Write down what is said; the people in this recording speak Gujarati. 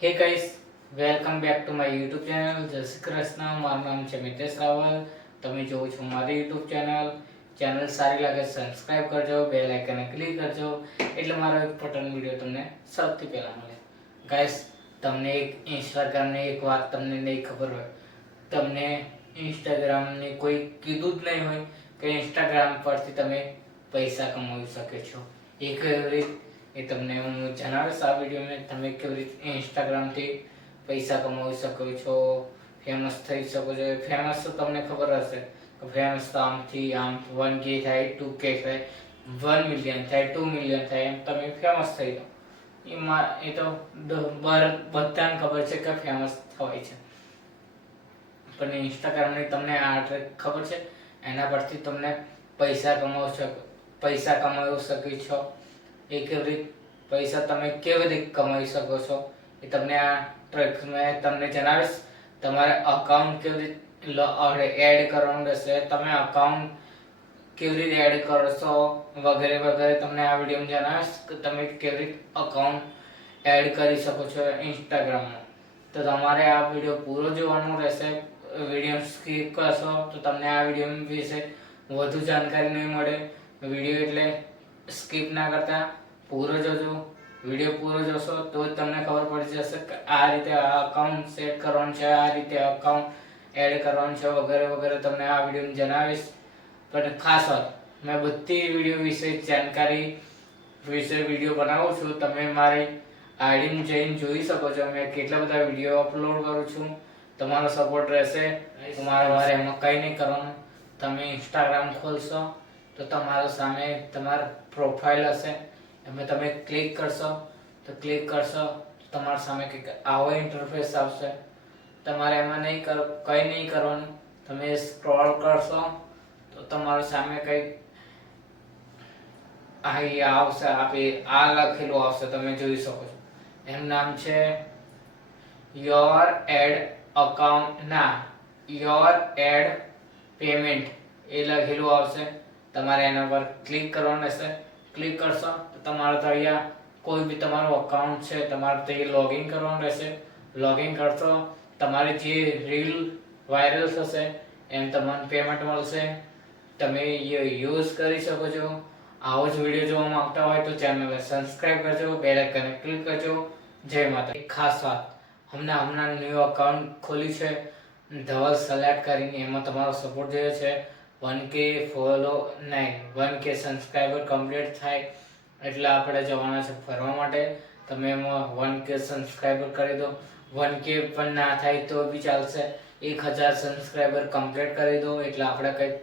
હે guys, welcome back to my YouTube channel. જય શ્રી કૃષ્ણ. મારું નામ છે મિતેશ રાવલ. તમે જોવો છો મારી યુટ્યુબ ચેનલ. ચેનલ સારી લાગે સબસ્ક્રાઇબ કરજો, બેલ આઇકન ક્લિક કરજો એટલે મારો ઇમ્પોર્ટન્ટ વિડીયો તમને સૌથી પહેલા મળે. ગાઈસ, તમને એક ઇન્સ્ટાગ્રામની એક વાત તમને નહીં ખબર હોય, તમને ઇન્સ્ટાગ્રામને કોઈ કીધું જ નહીં હોય કે ઇન્સ્ટાગ્રામ પરથી તમે પૈસા કમાવી શકે છો. એ કેવી રીત એ તમને હું જણાવીશ આ વિડીયોમાં. તમે કેવી રીતે ઇન્સ્ટાગ્રામથી પૈસા કમાવી શકો છો, ફેમસ થઈ શકો છો. ફેમસ તો તમને ખબર હશે કે ફેમસ તો આમથી આમ 1K થાય, 2K થાય, 1 મિલિયન થાય, 2 મિલિયન થાય, એમ તમે ફેમસ થઈ જાઓ. એ તો બધાને ખબર છે કે ફેમસ થવાય છે. પણ ઇન્સ્ટાગ્રામની તમને આ ટ્રેક ખબર છે, એના પરથી તમને પૈસા કમાવી શકો છો. એ કેવી રીતે પૈસા તમે કેવી રીતે કમાવી શકો છો એ તમને આ ટ્રેક મેં તમને જણાવીશ. તમારે અકાઉન્ટ કેવી રીતે એડ કરવાનું રહેશે, તમે અકાઉન્ટ કેવી રીતે એડ કરશો વગેરે વગેરે તમને આ વિડીયોમાં જણાવીશ કે તમે કેવી રીતે અકાઉન્ટ એડ કરી શકો છો ઇન્સ્ટાગ્રામમાં. તો તમારે આ વિડીયો પૂરો જોવાનો રહેશે. વિડીયો સ્કીપ કરશો તો તમને આ વિડીયો વિશે વધુ જાણકારી નહીં મળે. વિડીયો એટલે સ્કીપ ના કરતા પૂરો જોજો. વિડીયો પૂરો જોશો તો જ તમને ખબર પડી જશે કે આ રીતે આ અકાઉન્ટ સેટ કરવાનું છે, આ રીતે અકાઉન્ટ એડ કરવાનું છે વગેરે વગેરે તમને આ વિડીયોમાં જણાવીશ. પણ ખાસ વાત, મેં બધી વિડીયો વિશે જાણકારી વિશે વિડીયો બનાવું છું. તમે મારી આઈડીમાં જઈને જોઈ શકો છો મેં કેટલા બધા વિડીયો અપલોડ કરું છું. તમારો સપોર્ટ રહેશે. મારે એમાં કંઈ નહીં કરવાનું. તમે ઇન્સ્ટાગ્રામ ખોલશો તો તમારા સામે તમારી પ્રોફાઇલ હશે, એમાં તમે ક્લિક કરશો તો તમારા સામે કંઈક આવો ઇન્ટરફેસ આવશે. તમારે એમાં કંઈ નહીં કરવાનું. તમે સ્ક્રોલ કરશો તો તમારા સામે કંઈક આવશે, આ લખેલું આવશે, તમે જોઈ શકો છો. એનું નામ છે યોર એડ પેમેન્ટ. એ લખેલું આવશે. તમારે એના પર ક્લિક કરવાનું રહેશે. ક્લિક કરશો તો તમારે તો અહીંયા કોઈ બી તમારું અકાઉન્ટ છે તમારે તો એ લોગિન કરવાનું રહેશે. લોગિન કરશો તમારી જે રીલ વાયરલ થશે એમ તમને પેમેન્ટ મળશે. તમે યુઝ કરી શકો છો. આવો જ વિડીયો જોવા માંગતા હોય તો ચેનલને સબસ્ક્રાઇબ કરજો, બેલ આઇકન ક્લિક કરજો. જય માતા. એક ખાસ વાત, હમણાં ન્યૂ અકાઉન્ટ ખોલ્યું છે ધવલ સલાડ કરીને. એમાં તમારો સપોર્ટ જોઈએ છે. 1K સબસ્ક્રાઈબર કમ્પ્લીટ થાય એટલે આપણે જવાના છે ફરવા માટે. તમે એમાં 1K સબસ્ક્રાઈબર કરી દો. 1K પણ ના થાય તો બી ચાલશે. 1000 સબસ્ક્રાઈબર કમ્પ્લીટ કરી દો એટલે આપણે કંઈક